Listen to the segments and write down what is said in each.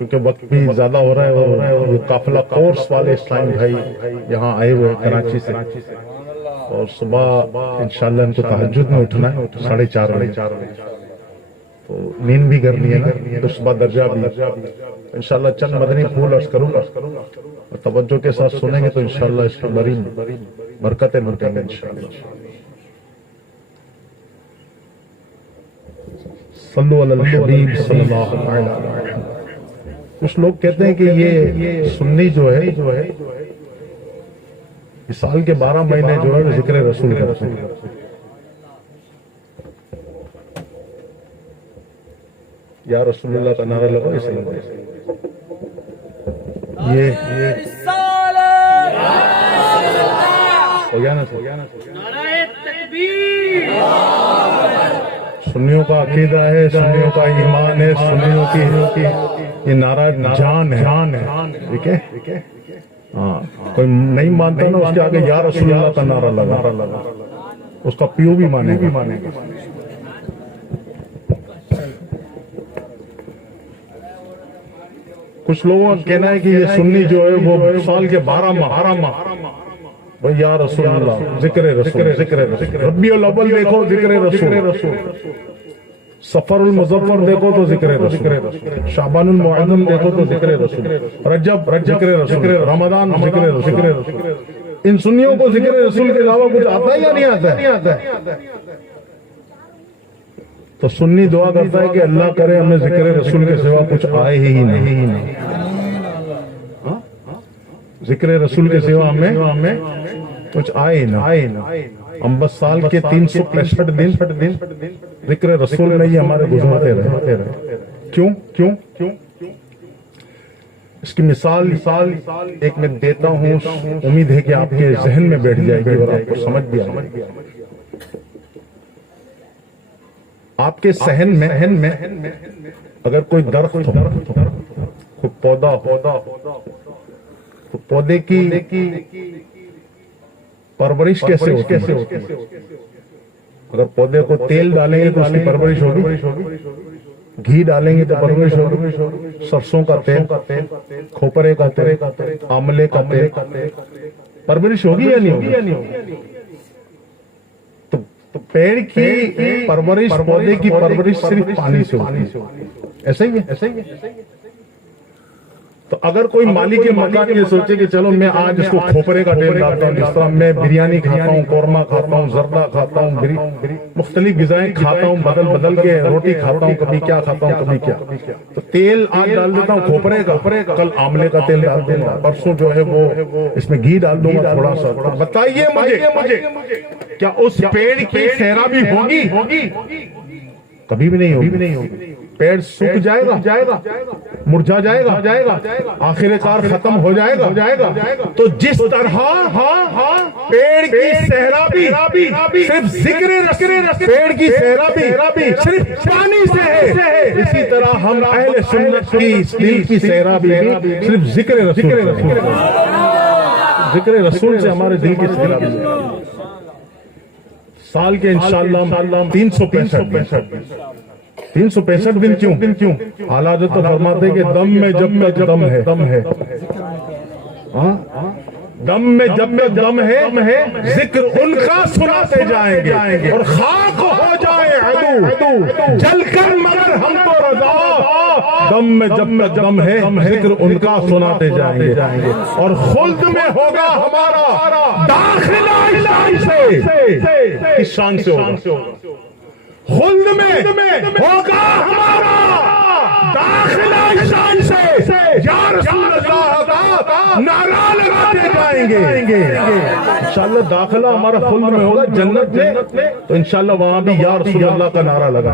کیونکہ وقت بھی زیادہ ہو رہا ہے اور قافلہ کورس والے اسلام بھائی یہاں آئے ہوئے کراچی سے، اور صبح انشاءاللہ ان کو تہجد میں اٹھنا ہے 4:30 بجے، تو نیند بھی کرنی ہے نا، تو صبح درجہ بھی انشاءاللہ چند مدنی پھول عرض کروں گا اور توجہ کے ساتھ سنیں گے تو انشاءاللہ اس کی بڑی برکتیں ملیں گے انشاءاللہ۔ صلو علی الحبیب صلی اللہ علیہ وسلم۔ کچھ لوگ کہتے ہیں کہ یہ سنی جو ہے سال کے 12 مہینے جو ہے ذکر رسول کرتے ہیں۔ یا رسول اللہ کا نعرہ لگا اس لیے یہ ہو گیا نا، سنیوں کا عقیدہ ہے، سنیوں کا ایمان ہے، سنیوں کی یہ نعرہ جان ہے، ٹھیک ہے؟ ہاں، کوئی نہیں مانتا نا اس کے آگے یا رسول اللہ کا نعرہ لگا، اس کا پیو بھی مانے گا۔ کچھ لوگوں کا کہنا ہے کہ یہ سنی جو ہے وہ سال کے 12 ماہ یا رسول اللہ، ذکر رسول، ربیع الاول دیکھو ذکر رسول، سفر المظفر دیکھو تو ذکر رسول، شعبان المعظم دیکھو تو ذکر رسول، رجب ذکر رسول، رمضان ذکر رسول۔ ان سنیوں کو ذکر رسول کے علاوہ کچھ آتا ہے یا نہیں آتا ہے؟ تو سنی دعا کرتا ہے کہ اللہ کرے ہمیں ذکر رسول کے سوا کچھ آئے ہی نہیں، ذکر رسول کے سوا ہمیں کچھ آئے نہ، ہم بس سال کے 365 دن ذکر رسول میں ہی ہمارے گزرتے رہے۔ کیوں؟ اس کی مثال ایک میں دیتا ہوں، امید ہے کہ آپ کے ذہن میں بیٹھ جائے گی اور آپ کو سمجھ بھی آئے گی۔ آپ کے صحن میں اگر کوئی درخت ہو، کوئی پودا ہو، تو پودے کی پرورش کیسے ہوتی ہے؟ اگر پودے کو تیل ڈالیں گے تو اس کی پرورش ہوگی، گھی ڈالیں گے تو پرورش ہوگی، سرسوں کا تیل، کھوپرے کا تیل، آملے کا تیل، پرورش ہوگی یا نہیں ہوگی؟ تو پیڑ کی پرورش، پودے کی پرورش صرف پانی سے ہوتی ہے، ایسے ہی ہے۔ تو اگر کوئی مالک مکان یہ سوچے کہ چلو میں آج اس کو کھوپرے کا تیل ڈالتا ہوں، جس طرح میں بریانی کھاتا ہوں، قورمہ کھاتا ہوں، زردہ کھاتا ہوں، مختلف غذائیں کھاتا ہوں، بدل کے روٹی کھاتا ہوں، کبھی کیا کھاتا ہوں کبھی کیا، تو تیل آج ڈال دیتا ہوں کھوپرے کا، کل آملے کا تیل ڈال دوں گا، پرسوں جو ہے وہ اس میں گھی ڈال دوں گا تھوڑا سا۔ بتائیے مجھے کیا اس پیڑ کی سیرابی ہوگی؟ کبھی بھی نہیں ہوگی۔ پیڑ سوکھ جائے گا، مرجھا جائے گا، آخر کار ختم ہو جائے گا۔ تو جس طرح پیڑ کی سیرابی صرف ذکر رسول، پیڑ کی سیرابی صرف پانی سے ہے، اسی طرح ہم اہل سنت کی دل کی سیرابی صرف ذکر رسول سے ہمارے دل کی سیرابی ہے۔ سال کے انشاءاللہ 365 دن کیوں؟ اعلیٰ حضرت فرماتے ہیں کہ دم میں جب تک دم ہے، دم میں جب تک دم ہے، ذکر ان کا سناتے جائیں گے، اور خاک ہو جائے عدو جل کر مگر ہم تو رضا، دم میں جب تک دم ہے، ذکر ان کا سناتے جائیں گے، اور خلد میں ہوگا ہمارا داخلہ اس شان سے ہوگا، خلد میں ہوگا ہمارا داخلہ شان سے، یا رسول اللہ کا نعرہ لگاتے جائیں گے۔ انشاءاللہ داخلہ ہمارا خلد میں ہوگا جنت میں، تو انشاءاللہ وہاں بھی یا رسول اللہ کا نعرہ لگا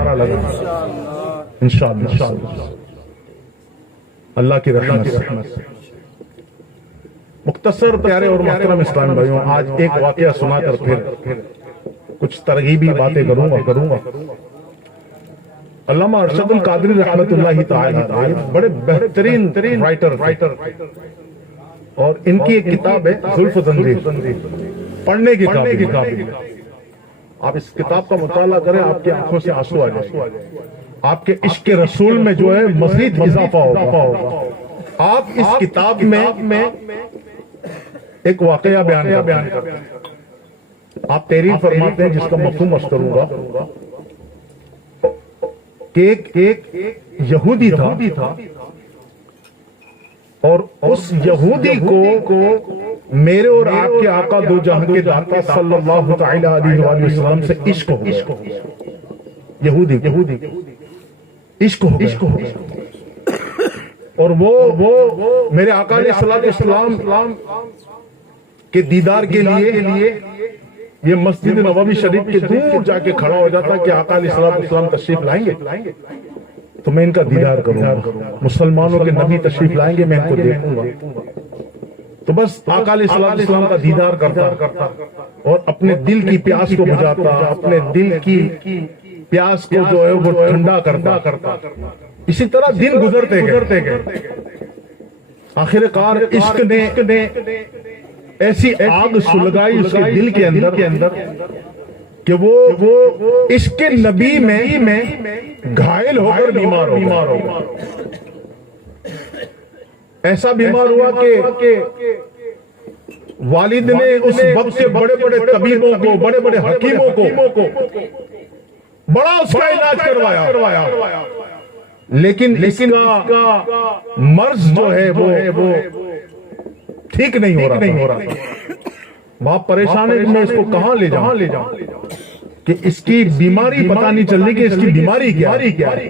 انشاءاللہ، اللہ کی رحمت سے۔ مختصر پیارے اور محترم اسلام بھائیوں، آج ایک واقعہ سنا کر پھر کچھ ترغیبی باتیں کروں گا۔ علامہ ارشد القادری رحمت اللہ تعالی بڑے بہترین رائٹر، اور ان کی ایک کتاب ہے زلف تنظیر، پڑھنے کی کتاب۔ آپ اس کتاب کا مطالعہ کریں، آپ کی آنکھوں سے آنسو آ جائیں۔ آپ کے عشق رسول میں جو ہے مزید اضافہ ہوگا. آپ اس کتاب میں ایک واقعہ بیان کرتے ہیں. آپ تحریر فرماتے ہیں جس کا مفہوم عرض کروں گا کہ ایک یہودی تھا اور اس یہودی کو میرے اور آپ کے آقا دو جہاں کے داتا صلی اللہ تعالی علیہ وآلہ وسلم سے عشق ہو گیا. یہودی عشق ہو گیا اور وہ میرے آقا علیہ السلام کے دیدار کے لیے یہ مسجد نبوی شریف کے دور جا کے کھڑا ہو جاتا کہ آقا علیہ السلام تشریف لائیں گے تو میں ان کا دیدار کروں گا. مسلمانوں کے نبی تشریف لائیں گے میں ان کو دیکھوں گا. تو بس آقا علیہ السلام کا دیدار کرتا اور اپنے دل کی پیاس کو بجھاتا, اپنے دل کی پیاس کو جو ہے وہ ٹھنڈا کرتا. اسی طرح دن گزرتے گئے. آخر کار عشق نے ایسی آگ سلگائی اس کے دل کے اندر کہ وہ عشق نبی میں گھائل ہو کر بیمار ہو. ایسا بیمار ہوا کہ والد نے اس وقت کے بڑے بڑے طبیبوں کو, بڑے بڑے حکیموں کو بڑا اس کا علاج کروایا, لیکن اس کا مرض جو ہے وہ ٹھیک نہیں ہو رہا. باپ پریشان ہے کہ میں اس کو کہاں لے جاؤں کہ اس کی بیماری پتہ نہیں چل رہی کہ اس کی بیماری کیا ہے.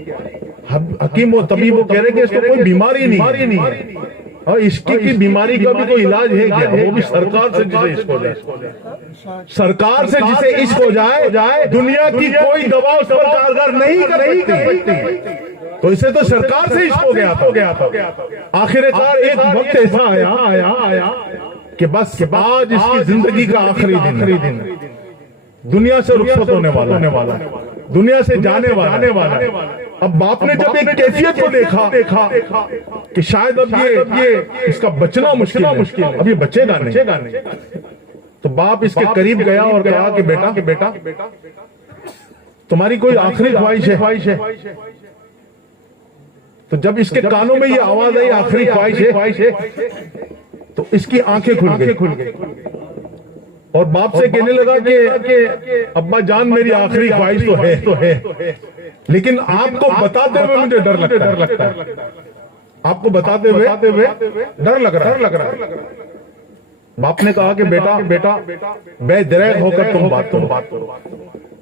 حکیم و طبیب وہ کہہ رہے کہ اس کو کوئی بیماری نہیں ہے, اور اس کی بیماری کا بھی کوئی علاج ہے کیا؟ وہ بھی سرکار سے جسے عشق ہو جائے, سرکار سے جسے عشق ہو جائے دنیا کی کوئی دوا اس پر کارگر نہیں کر سکتی. تو اسے تو سرکار سے عشق ہو گیا تھا. آخر کار ایک وقت ایسا آیا کہ بس آج اس کی زندگی کا آخری دن, دنیا سے رخصت ہونے والا, دنیا سے جانے والا. اب باپ نے جب ایک کیفیت کو دیکھا کہ شاید اب یہ اس کا بچنا مشکل ہے, اب یہ بچے گا نہیں, تو باپ اس کے قریب گیا اور کہا کہ بیٹا تمہاری کوئی آخری خواہش ہے؟ تو جب اس کے کانوں میں یہ آواز آئی آخری خواہش ہے تو اس کی آنکھیں کھل گئی اور باپ سے کہنے لگا کہ ابا جان میری آخری خواہش تو ہے, لیکن آپ کو بتاتے ہوئے مجھے ڈر لگتا ہے. آپ کو بتاتے ہوئے ڈر لگ رہا ہے. باپ نے کہا کہ بیٹا بے درگ ہو کر تم بات کرو,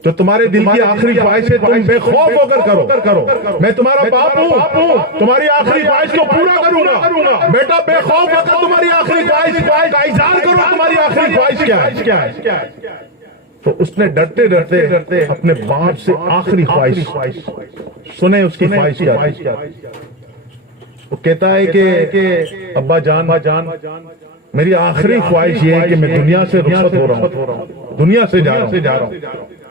جو تمہارے دل کی آخری خواہش ہے تم بے خوف ہو کر کرو. میں تمہارا باپ ہوں, تمہاری آخری خواہش کو پورا کروں گا. بیٹا بے خوف ہو کر تمہاری آخری خواہش کا اظہار کرو, تمہاری آخری خواہش کیا ہے. تو اس نے ڈرتے اپنے باپ سے آخری خواہش سنے, اس کی خواہش کیا. وہ کہتا ہے کہ ابا جان میری آخری خواہش یہ ہے کہ میں دنیا سے رخصت ہو رہا ہوں, دنیا سے جا رہا ہوں.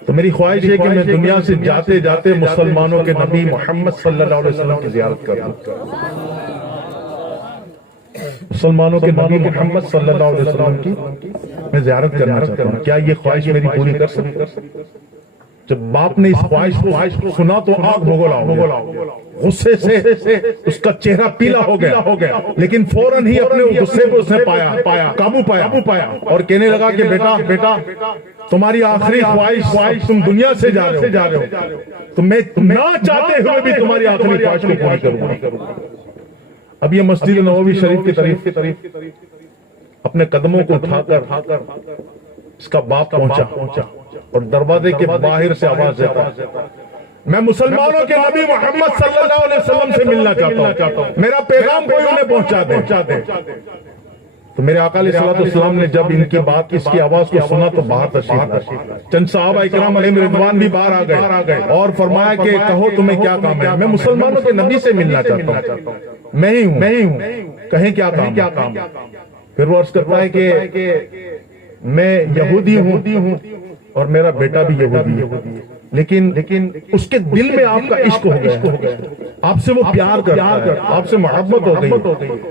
تو میری خواہش ہے کہ میں دنیا سے جاتے جاتے مسلمانوں کے نبی محمد صلی اللہ علیہ وسلم کی زیارت کروں. مسلمانوں کے نبی محمد صلی اللہ علیہ وسلم کی میں زیارت کرنا چاہتا ہوں. کیا یہ خواہش میری پوری کر سکتے؟ جب باپ نے اس خواہش کو سنا تو آگ بگولا, غصے سے اس کا چہرہ پیلا ہو گیا, لیکن فوراً ہی اپنے غصے کو اس نے قابو پایا اور کہنے لگا کہ بیٹا تمہاری آخری خواہش تم دنیا سے جا رہے ہو تو میں نہ چاہتے ہوئے بھی تمہاری آخری خواہش کو پوری کروں گا. اب یہ مسجد نبوی شریف کی طرف اپنے قدموں کو اٹھا کر اس کا باپ پہنچا اور دروازے کے باہر سے آواز دیتا, میں مسلمانوں کے نبی محمد صلی اللہ علیہ وسلم سے ملنا چاہتا ہوں, میرا پیغام کوئی انہیں پہنچا دے. تو میرے آقا علیہ السلام نے جب ان کی بات, اس کی آواز کو سنا تو باہر تشریف لائے. چند صحابہ اکرام علیہم رضوان بھی باہر آ گئے اور فرمایا کہ کہو تمہیں کیا کام ہے؟ میں مسلمانوں کے نبی سے ملنا چاہتا ہوں. میں ہی ہوں, کہیں کیا کام. پھر وہ عرض کرتا ہے کہ میں یہودی ہوں اور میرا بیٹا بھی یہودی ہے، لیکن اس کے دل میں آپ کا عشق ہو گیا، آپ سے وہ پیار کرتا ہے، آپ سے محبت ہو گئی،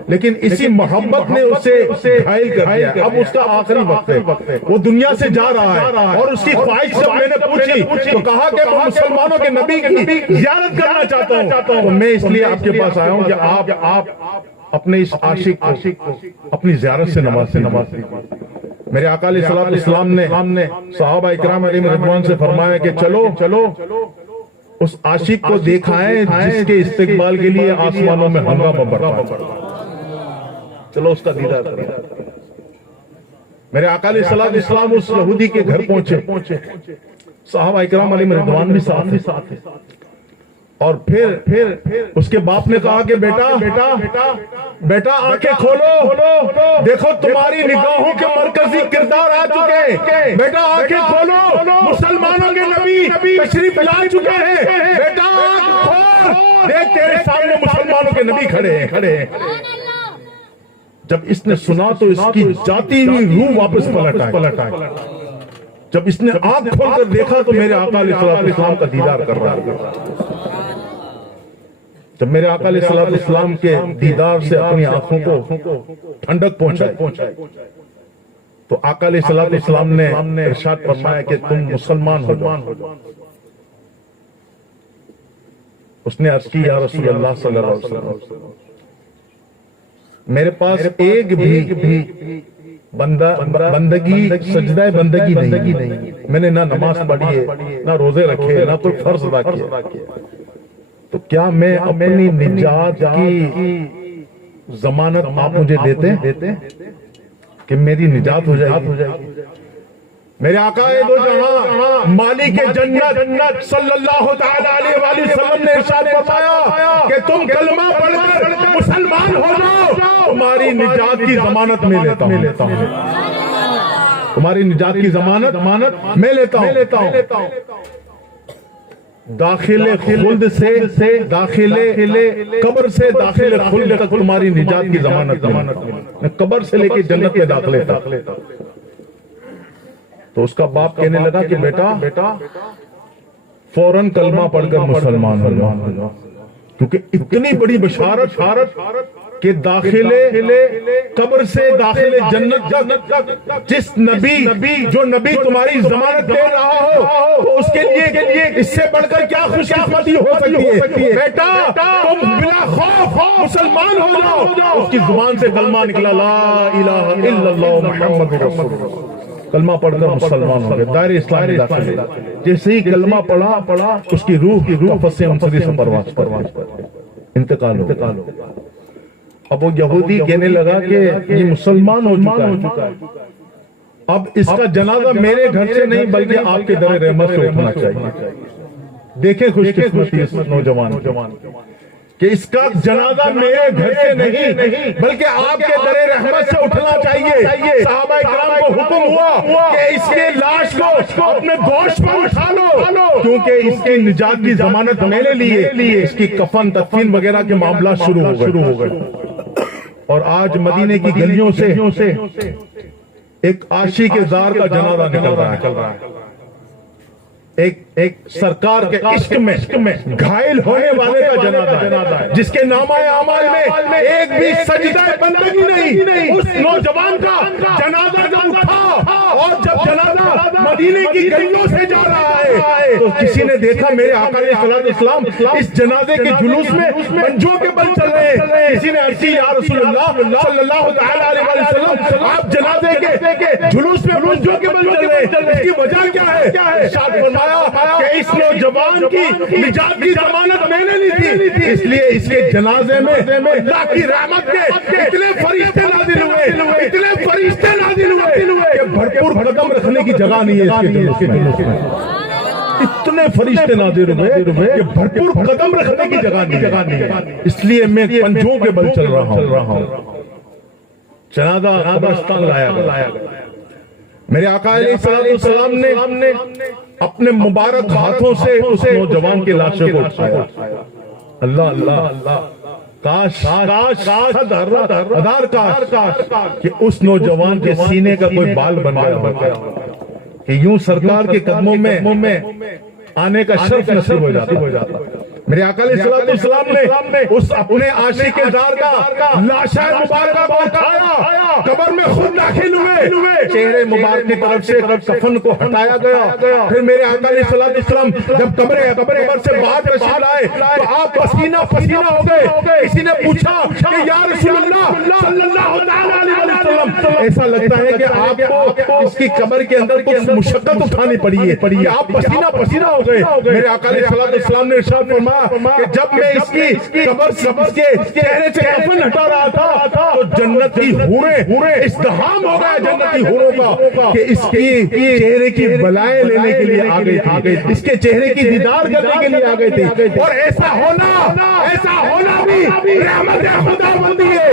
لیکن اسی محبت نے اسے گھائل کر دیا۔ اب اس کا آخری وقت ہے، وہ دنیا سے جا رہا ہے، اور اس کی خواہش جب میں نے پوچھی تو کہا کہ میں مسلمانوں کے نبی کی زیارت کرنا چاہتا ہوں۔ تو میں اس لیے آپ کے پاس آیا ہوں کہ آپ اپنے اس عاشق کو اپنی زیارت سے نوازیں۔ میرے آقا علیہ السلام نے صحابہ اکرام علیہم رضوان سے فرمایا کہ چلو اس عاشق کو دیکھائیں جس کے استقبال کے لیے آسمانوں میں ہنگامہ برپا، چلو اس کا دیدار کریں۔ میرے آقا علیہ السلام اس یہودی کے گھر پہنچے، صحابہ اکرام علیہم رضوان بھی ساتھ ہیں، اور پھر اس کے باپ نے کہا کہ بیٹا آنکھیں کھولو، دیکھو تمہاری نگاہوں کے مرکزی کردار آ چکے ہیں، بیٹا آنکھیں کھولو، مسلمانوں کے نبی تشریف لا چکے ہیں، بیٹا آنکھ کھول، دیکھ تیرے سامنے مسلمانوں کے نبی کھڑے ہیں۔ جب اس نے سنا تو اس کی جاتی ہوئی روح واپس پلٹ آئی۔ جب اس نے آنکھ کھول کر دیکھا تو میرے آقا علیہ السلام کا دیدار کر رہا ہے۔ جب میرے آقا علیہ السلام کے دیدار سے اپنی آنکھوں کو ٹھنڈک پہنچائی تو آقا علیہ السلام نے ارشاد فرمایا کہ تم مسلمان ہو جاؤ۔ اس نے عرض کی یا رسول اللہ صلی اللہ علیہ وسلم، میرے پاس ایک بھی بندگی سجدہ بندگی نہیں، میں نے نہ نماز پڑھی ہے، نہ روزے رکھے، نہ کوئی فرض ادا کیا، تو کیا میں اپنی نجات کی ضمانت آپ مجھے دیتے کہ میری نجات ہو جائے گی؟ میرے آقا دو جہاں مالک جنت صلی اللہ تعالی علیہ وآلہ وسلم نے ارشاد فرمایا کہ تم کلمہ پڑھ کر مسلمان ہو جاؤ، تمہاری نجات کی ضمانت میں لیتا ہوں، تمہاری نجات کی ضمانت میں لیتا ہوں۔ داخل خلد سے داخل قبر سے داخل خلد تک تمہاری نجات کی ضمانت میں، قبر سے لے کے جنت میں داخلے تک۔ تو اس کا باپ کہنے لگا کہ بیٹا فوراً کلمہ پڑھ کر مسلمان ہو جاؤ، کیونکہ اتنی بڑی بشارت کہ داخل قبر سے داخل جنت تک جس جو نبی تمہاری ضمانت دے رہا ہو تو اس کے لیے اس سے بڑھ کر کیا خوش قسمتی ہو سکتی ہے؟ بیٹا تم بلا خوف مسلمان ہو جاؤ۔ اس کی زبان سے کلمہ نکلا، لا الہ الا اللہ محمد رسول اللہ، کلمہ پڑھ کر مسلمان ہو گئے، دائرہ اسلام میں داخل ہوئے۔ جیسے ہی کلمہ پڑھا اس کی روح قفس سے انسری سے پرواز انتقال ہو۔ اب وہ یہودی کہنے لگا کہ یہ مسلمان ہو چکا ہے، اب اس کا جنازہ میرے گھر سے نہیں بلکہ آپ کے در رحمت سے اٹھنا چاہیے۔ دیکھیں خوش قسمتی اس نوجوان کہ اس کا جنازہ میرے گھر سے نہیں بلکہ آپ کے در رحمت سے اٹھنا چاہیے۔ صحابہ اکرام کو حکم ہوا کہ اس کے لاش کو اپنے گوشت پر اٹھا لو، کیونکہ اس کی نجات کی ضمانت میں نے لیے۔ اس کی کفن تدفین وغیرہ کے معاملات شروع ہو گئے، اور آج مدینے کی گلیوں سے ایک عاشق زار کا جنازہ نکل رہا ہے، ایک سرکار کے عشق میں گھائل ہونے والے کا جنازہ ہے، جس کے نامہ اعمال میں ایک بھی سجدہ بندگی نہیں۔ اس نوجوان کا جنازہ جب اٹھا اور جب جنازہ مدینے کی گلیوں سے جا رہا ہے تو کسی نے دیکھا میرے آقا علیہ السلام اس جنازے کے جلوس میں پنجوں کے بل چل رہے ہیں۔ کسی نے عرض کی یا رسول اللہ صلی اللہ تعالی علیہ وسلم، آپ جنازے کے جلوس میں پنجوں کے بل چل رہے ہیں، اس کی وجہ کیا ہے؟ ارشاد فرمایا کہ اس نوجوان کی نجات کی ضمانت میں نے لی تھی، اس لیے اس کے جنازے میں اللہ کی رحمت کے اتنے فرشتے نازل ہوئے کہ بھرپور قدم رکھنے کی جگہ نہیں ہے اس کے جلوس میں۔ اتنے فرشتے نازل ہوئے کہ بھرپور قدم رکھنے کی جگہ نہیں ہے، اس لیے میں پنجوں کے بل چل رہا ہوں۔ جنازہ قبرستان لایا گیا۔ میرے آقا علیہ السلام نے اپنے مبارک ہاتھوں سے اس نوجوان کے لاشوں کو اٹھایا۔ اللہ کاش کہ اس نوجوان کے سینے کا کوئی بال بن گیا ہوتا، کہ یوں سرکار کے قدموں میں آنے کا شرف نصیب ہو جاتا. میرے آقا علیہ السلام نے اس اپنے عاشق دار کا لاشا مبارکہ کو اٹھایا, قبر میں خود داخل ہوئے, چہرے مبارک کی طرف سے کفن کو ہٹایا گیا. پھر میرے آقا علیہ السلام جب قبر سے باہر تشریف لائے تو آپ پسینہ پسینہ ہو گئے. کسی نے پوچھا کہ یا رسول اللہ صلی اللہ علیہ وسلم, ایسا لگتا ہے کہ آپ کو اس کی قبر کے اندر کچھ مشقت اٹھانی پڑی ہے, آپ پسینہ پسینہ ہو گئے. میرے آقا علیہ السلام نے ارشاد فرمایا کہ جب میں اس کی قبر سے چہرے سے کفن ہٹا رہا تھا تو جنت کی حوریں ازدحام ہو گیا جنتی حوروں کا کہ اس کی چہرے کی بلائیں لینے کے لیے آ گئے, اس کے چہرے کی دیدار کرنے کے لیے آ گئے تھے. اور ایسا ہونا بھی رحمت خدا بندی ہے.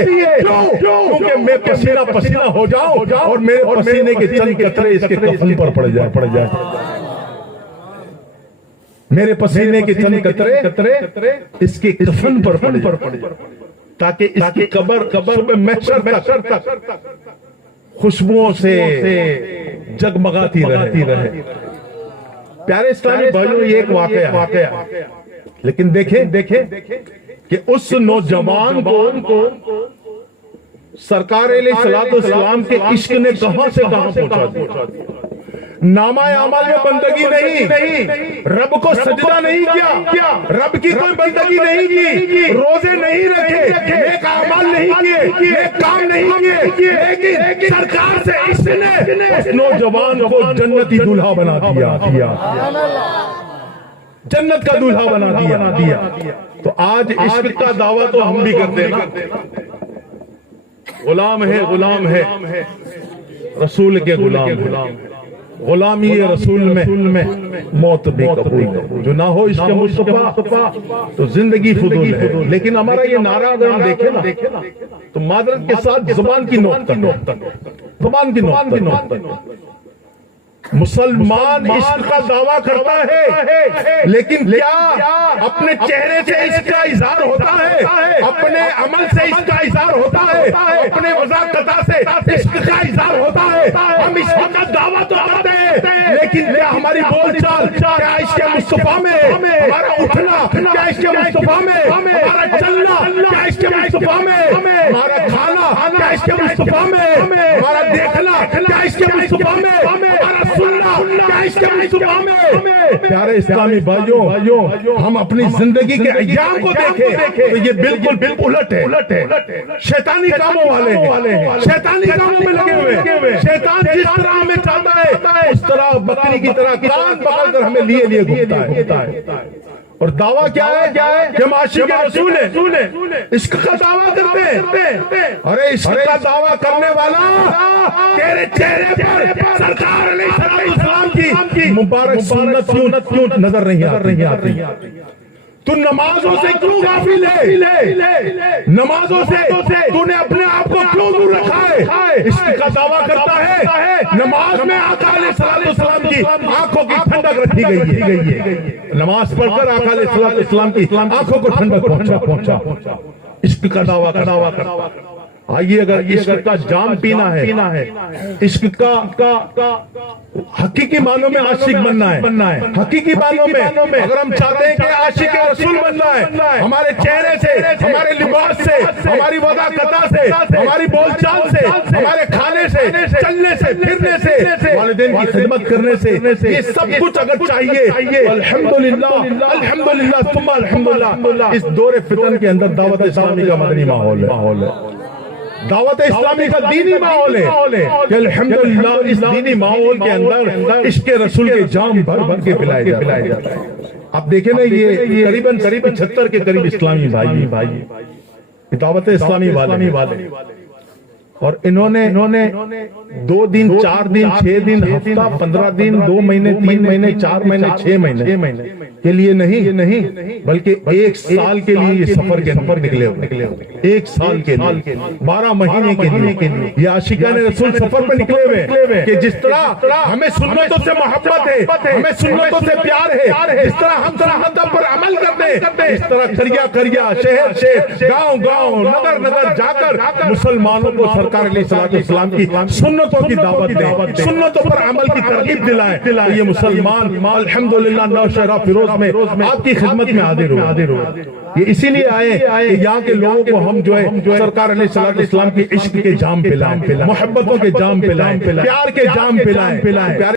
کیونکہ میں پسینہ پسینہ ہو جاؤں اور میرے پسینے کے چند قطرے اس کے کفن پر پڑ جائے. میرے پسینے کے چند قطرے اس کے کفن پر پڑ جائے تاکہ اس کی قبر محشر تک خوشبوؤں سے جگمگاتی رہے. پیارے اسلامی بھائیوں, یہ ایک واقعہ لیکن دیکھیں کہ اس نوجوان کو سرکار علیہ السلام کے عشق نے کہاں سے کہاں پہنچا دیا. نامہ اعمال میں بندگی نہیں, رب کو سجدہ نہیں کیا, رب کی کوئی بندگی نہیں کی, روزے نہیں رکھے, نیک اعمال نہیں کیے, نیک کام نہیں کیے, لیکن سرکار سے عشق نے اس نوجوان کو جنتی دلہا بنا دیا, جنت کا دلہا بنا دیا. تو آج عشق کا دعویٰ تو ہم بھی کرتے ہیں نا, غلام ہے رسول کے غلام, غلامی رسول میں موت بھی قبول, جو نہ ہو اس کے مصطفیٰ تو زندگی فضول ہے. لیکن ہمارا یہ نعرہ اگر ہم دیکھیں نا تو معذرت کے ساتھ زبان کی نوٹ مسلمان عشق کا دعویٰ کرتا ہے, لیکن کیا اپنے چہرے سے عشق کا اظہار ہوتا ہے, اپنے عمل سے عشق کا اظہار ہوتا ہے, اپنے وضاحت سے عشق کا اظہار ہوتا ہے. ہم عشق کا دعویٰ تو کرتے ہیں, لیکن کیا ہماری بول چال, کیا عشق مصطفیٰ میں ہمارا اٹھنا, کیا عشق مصطفیٰ میں ہمارا چلنا, کیا عشق مصطفیٰ میں ہمارا کھانا, کیا عشق مصطفیٰ میں ہمارا دیکھنا, کیا عشق مصطفیٰ میں ہمارا سننا, کیا عشق مصطفیٰ میں. پیارے اسلامی بھائیوں, ہم اپنی زندگی کے ایام کو دیکھیں تو یہ بالکل الٹ ہے. شیطانی کاموں والے ہیں, شیطانی کاموں میں لگے ہوئے. شیطان جس طرح ہمیں چاہتا ہے اس طرح بکری کی طرح کان پکڑ کر ہمیں لیے گھومتا ہے. اور دعویٰ کیا ہے کہ ہم عاشق رسول ہیں, عشق کا دعویٰ کرتے ہیں. ارے عشق کا دعویٰ کرنے والا تیرے چہرے پر سرکار علیہ السلام کی مبارک سنت کیوں نظر نہیں آتی. تو نمازوں سے کیوں غافل ہے, نمازوں سے تو نے اپنے آپ کو کیوں دور رکھا ہے. عشق کا دعویٰ کرتا ہے, نماز میں آقا علیہ السلام کی آنکھوں کی ٹھنڈک رکھی گئی ہے. نماز پڑھ کر آقا علیہ السلام کی آنکھوں کو ٹھنڈک پہنچا. عشق کا دعویٰ کرتا. آئیے, اگر عشق کا جام پینا ہے, عشق کا حقیقی معنوں میں عاشق بننا ہے, حقیقی معنوں میں اگر ہم چاہتے ہیں کہ عاشق رسول بننا ہے, ہمارے چہرے سے, ہمارے لباس سے, ہماری وضاحت سے, ہماری بول چال سے, ہمارے کھانے سے, چلنے سے, پھرنے سے, والدین کی خدمت کرنے سے, یہ سب کچھ اگر چاہیے, الحمدللہ ثم الحمدللہ, اس دور فتن کے اندر دعوت اسلامی کا مدنی ماحول ہے, دعوت اسلامی کا دینی ماحول ہے کہ الحمدللہ اس دینی ماحول کے اندر عشق رسول کے جام بھر کے پلائے جاتے ہیں. اب دیکھیں نا, یہ قریباً 76 کے قریب اسلامی بھائی دعوت اسلامی والے, اور انہوں نے 2 دن 4 دن 6 دن ہفتہ 15 دن 2 مہینے 3 مہینے 4 مہینے 6 مہینے کے لیے نہیں بلکہ 1 سال کے لیے یہ سفر نکلے ہوئے. 1 سال کے لیے 12 مہینے کے لیے یہ عاشقان رسول سفر پہ نکلے ہوئے کہ جس طرح ہمیں سنتوں سے محبت ہے, ہمیں سنتوں سے پیار ہے, جس طرح ہم سنتوں پر عمل کرتے ہیں, اس طرح کریا شہر گاؤں نگر جا کر مسلمانوں کو سرکار علیہ السلام کی سنتوں کی دعوت دیں، سنتوں پر عمل کی ترغیب دلائیں، یہ مسلمان الحمدللہ نوشہرہ فیروز میں آپ کی خدمت میں حاضر ہو. یہ اسی لیے آئے کہ یہاں کے لوگوں کو ہم جو ہے سرکار علیہ السلام کی عشق کے جام پلائیں، محبتوں کے جام پلائیں، پیار کے جام پلائیں.